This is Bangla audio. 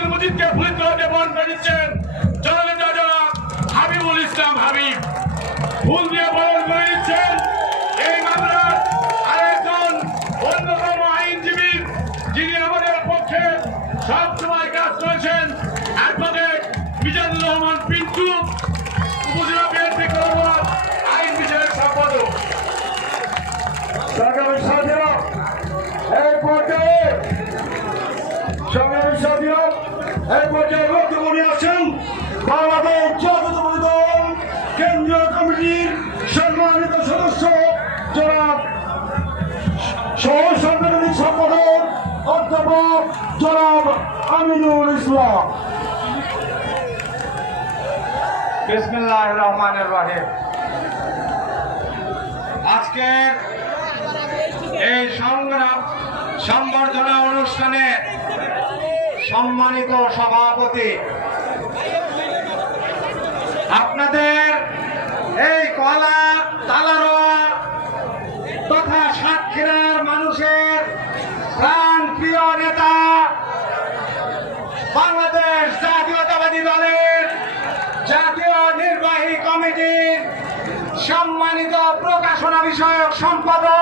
আব্দুল মজিদকে ফুল তোলাতে বন্ধ দিচ্ছেন জননেতা হাবিবুল ইসলাম হাবিব ফুল দিয়ে বরণ করে দিচ্ছেন এই মামলার আরেকজন অন্যতম আইনজীবী যিনি আমাদের পক্ষে সবসময় কাজ করেছেন অ্যাডভোকেট মিজানুর রহমান পিন্টু উপজেলা বিএনপি কর্মকর্তা আইন বিষয়ক সম্পাদক। এই পর্যায়ে বক্তব্য নিয়ে আসছেন বাংলাদেশ জাতীয়তাবাদী দল কেন্দ্রীয় কমিটির সম্মানিত সদস্য জনাব সহ সাংগঠনিক সম্পাদক অধ্যাপক জনাব আমিনুল ইসলাম। বিসমিল্লাহির রহমানির রহিম। আজকের এই সংবর্ধনা অনুষ্ঠানে সম্মানিত সভাপতি, আপনাদের এই কলা তালারোয়া তথা সাতক্ষীরার মানুষের প্রাণ প্রিয় নেতা বাংলাদেশ জাতীয়তাবাদী দলের জাতীয় নির্বাহী কমিটির সম্মানিত প্রকাশনা বিষয়ক সম্পাদক